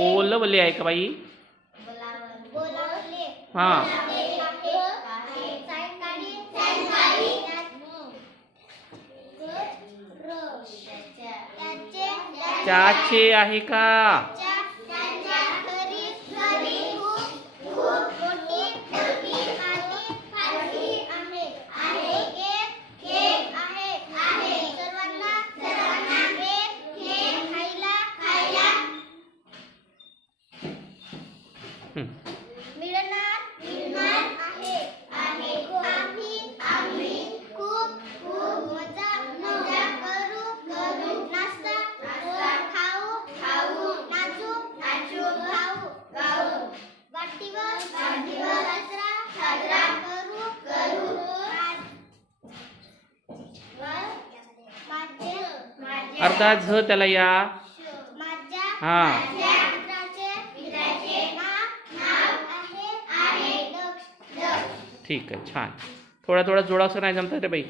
बोलवले आहे का बाई? हा, त्याचे आहे का? अर्धा झ त्याला या. हा, ठीक आहे, छान. थोडा थोडा जोडासं नाही जमत रे बाई.